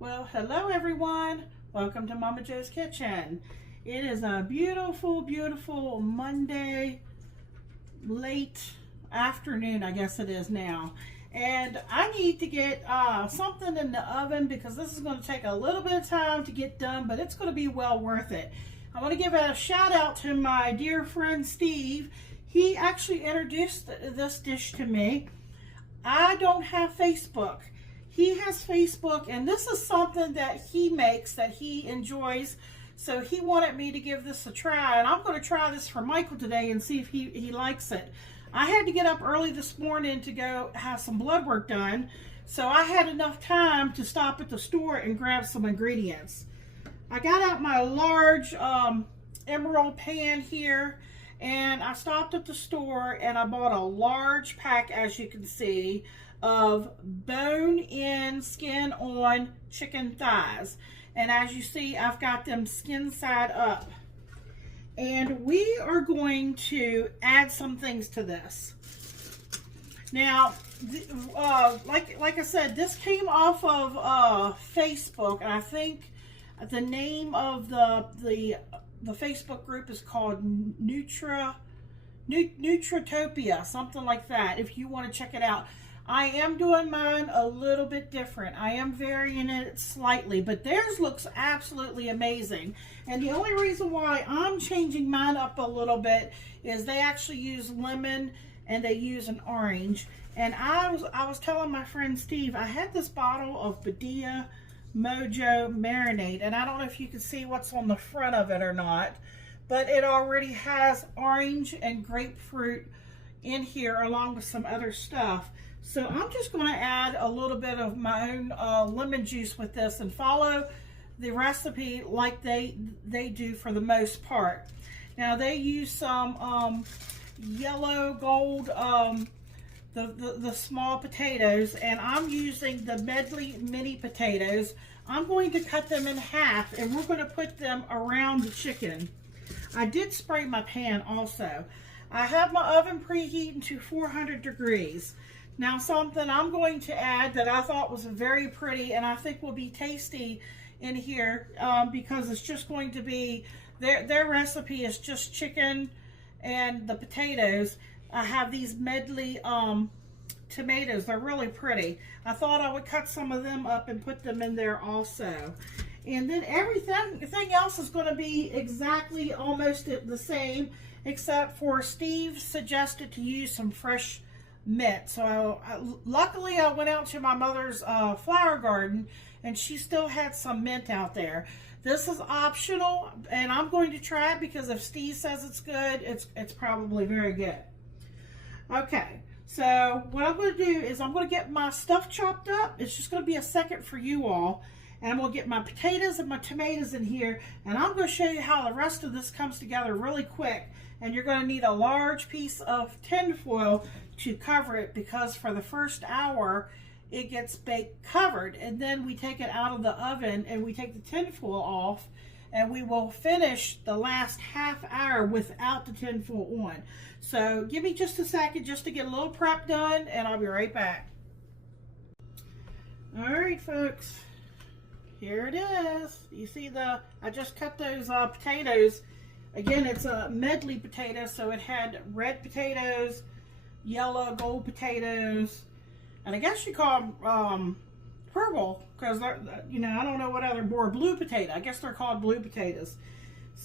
Well, hello everyone. Welcome to Momma Jo's Kitchen. It is a beautiful, beautiful Monday late afternoon, I guess it is now. And I need to get something in the oven because this is going to take a little bit of time to get done, but it's going to be well worth it. I want to give a shout out to my dear friend Steve. He actually introduced this dish to me. I don't have Facebook. He has Facebook, and this is something that he makes that he enjoys. So he wanted me to give this a try, and I'm going to try this for Michael today and see if he likes it. I had to get up early this morning to go have some blood work done, so I had enough time to stop at the store and grab some ingredients. I got out my large emerald pan here, and I stopped at the store and I bought a large pack, as you can see, of bone-in, skin-on chicken thighs. And as you see, I've got them skin side up. And we are going to add some things to this. Now, like I said, this came off of Facebook, and I think the name of the Facebook group is called Nutritopia, something like that, if you want to check it out. I am doing mine a little bit different. I am varying it slightly, but theirs looks absolutely amazing. And the only reason why I'm changing mine up a little bit is they actually use lemon and they use an orange. And I was telling my friend Steve, I had this bottle of Badia Mojo marinade, and I don't know if you can see what's on the front of it or not, but it already has orange and grapefruit in here along with some other stuff. So I'm just going to add a little bit of my own lemon juice with this and follow the recipe like they do for the most part. Now they use some yellow gold, the small potatoes, and I'm using the medley mini potatoes. I'm going to cut them in half, and we're going to put them around the chicken. I did spray my pan also. I have my oven preheating to 400 degrees. Now, something I'm going to add that I thought was very pretty and I think will be tasty in here, because it's just going to be, their recipe is just chicken and the potatoes. I have these medley tomatoes. They're really pretty. I thought I would cut some of them up and put them in there also. And then everything else is going to be exactly almost the same, except for Steve suggested to use some fresh mint. So luckily I went out to my mother's flower garden, and she still had some mint out there. This is optional, and I'm going to try it because if Steve says it's good, it's probably very good. Okay, so what I'm going to do is I'm going to get my stuff chopped up. It's just going to be a second for you all. And I'm going to get my potatoes and my tomatoes in here, and I'm going to show you how the rest of this comes together really quick. And you're going to need a large piece of tin foil to cover it, because for the first hour it gets baked covered, and then we take it out of the oven and we take the tin foil off, and we will finish the last half hour without the tin foil on. So give me just a second just to get a little prep done, and I'll be right back. All right, folks. Here it is. You see I just cut those potatoes. Again, it's a medley potato, so it had red potatoes, yellow, gold potatoes, and I guess you call them purple, because I don't know what other, or blue potato. I guess they're called blue potatoes.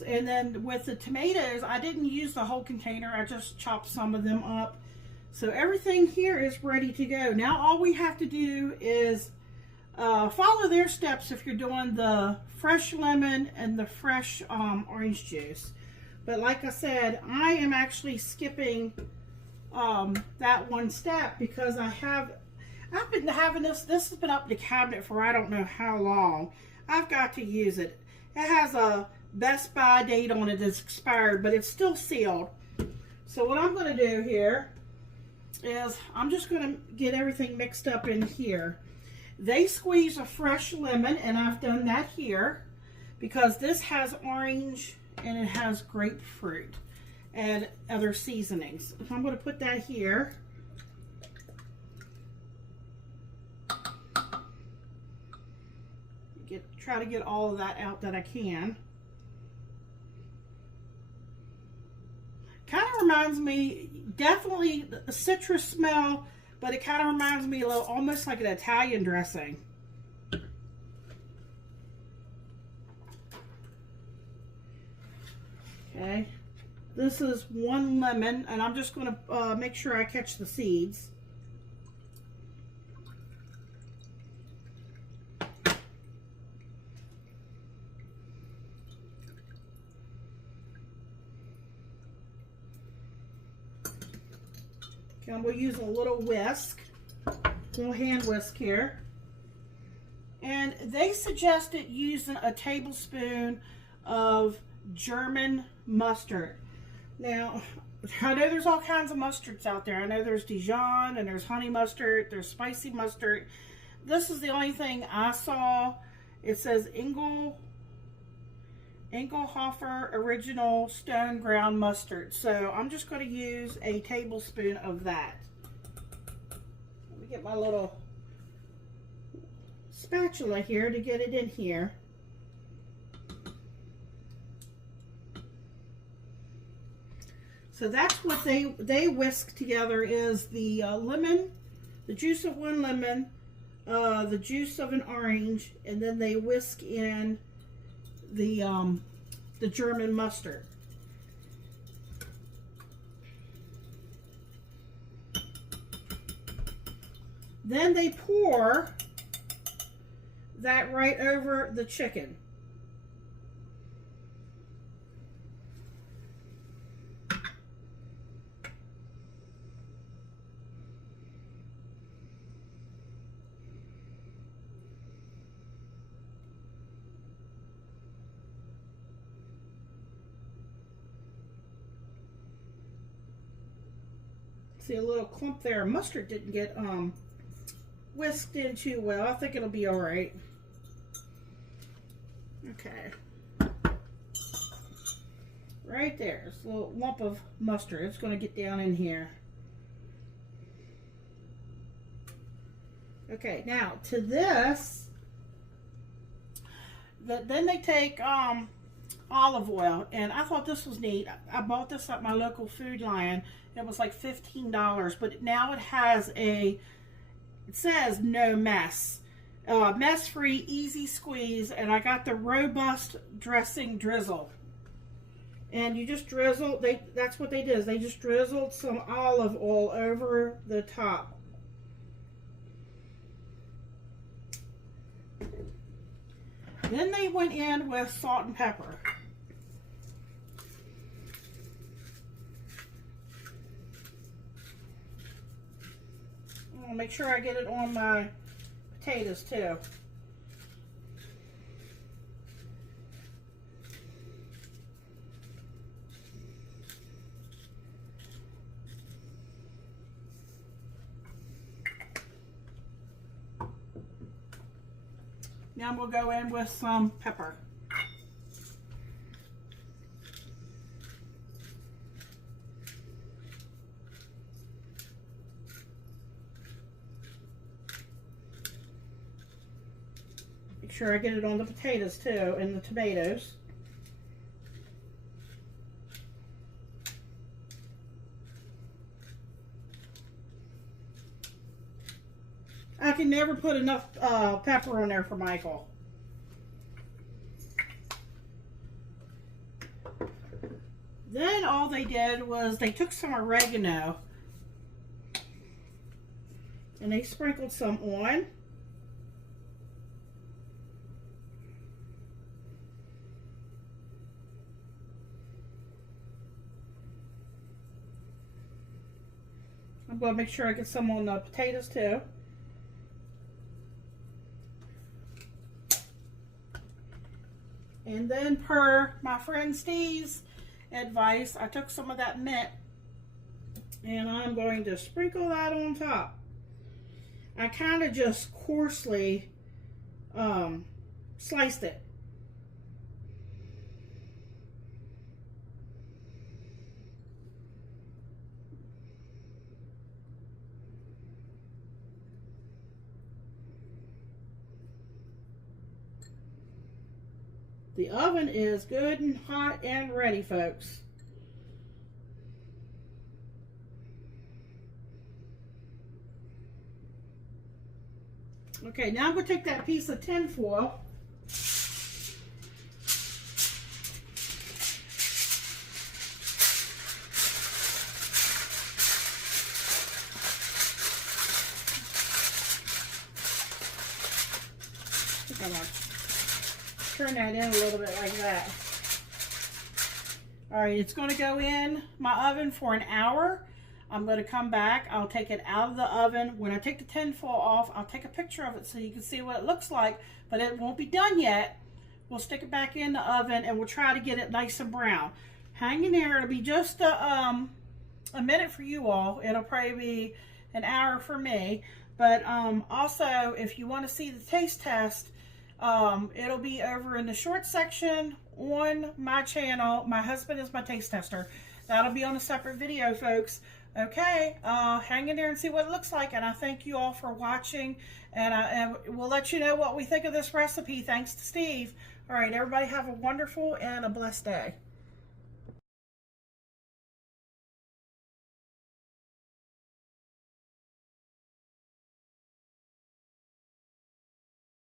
And then with the tomatoes, I didn't use the whole container. I just chopped some of them up. So everything here is ready to go. Now all we have to do is follow their steps if you're doing the fresh lemon and the fresh orange juice. But like I said, I am actually skipping that one step because I've been having this has been up in the cabinet for I don't know how long. I've got to use it. It has a Best Buy date on it that's expired, but it's still sealed. So what I'm going to do here is I'm just going to get everything mixed up in here. They squeeze a fresh lemon, and I've done that here because this has orange and it has grapefruit and other seasonings. So I'm going to put that here. Try to get all of that out that I can. Kind of reminds me, definitely the citrus smell, but it kind of reminds me a little, almost like an Italian dressing. Okay, this is 1 lemon, and I'm just going to make sure I catch the seeds. Okay, I'm going to use a little whisk, little hand whisk here. And they suggested using a tablespoon of German mustard. Now, I know there's all kinds of mustards out there. I know there's Dijon and there's honey mustard, there's spicy mustard. This is the only thing I saw. It says Engelhofer Original Stone Ground Mustard. So I'm just going to use a tablespoon of that. Let me get my little spatula here to get it in here. So that's what they whisk together, is the lemon, the juice of 1 lemon, the juice of an orange, and then they whisk in the German mustard. Then they pour that right over the chicken. See a little clump there. Mustard didn't get whisked in too well. I think it'll be all right. Okay. Right there. It's a little lump of mustard. It's going to get down in here. Okay, now to this, then they take olive oil, and I thought this was neat. I bought this at my local Food Lion. It was like $15, but now it has it says no mess. Mess-free, easy squeeze, and I got the robust dressing drizzle. And you just drizzle, that's what they did, is they just drizzled some olive oil over the top. Then they went in with salt and pepper. I'll make sure I get it on my potatoes too. Now I'm going to go in with some pepper. Make sure I get it on the potatoes too, and the tomatoes. I can never put enough pepper on there for Michael. Then all they did was they took some oregano and they sprinkled some on. I'm going to make sure I get some on the potatoes too. And then, per my friend Steve's advice, I took some of that mint and I'm going to sprinkle that on top. I kind of just coarsely sliced it. The oven is good and hot and ready, folks. Okay, now I'm going to take that piece of tin foil. I'm going to turn that in a little bit like that. All right, it's going to go in my oven for an hour. I'm going to come back. I'll take it out of the oven. When I take the tin foil off, I'll take a picture of it so you can see what it looks like, but it won't be done yet. We'll stick it back in the oven and we'll try to get it nice and brown. Hang in there. It'll be just a minute for you all. It'll probably be an hour for me. But also, if you want to see the taste test, it'll be over in the short section on my channel. My husband is my taste tester. That'll be on a separate video, folks. Okay, hang in there and see what it looks like. And I thank you all for watching. And we'll let you know what we think of this recipe, thanks to Steve. All right, everybody have a wonderful and a blessed day.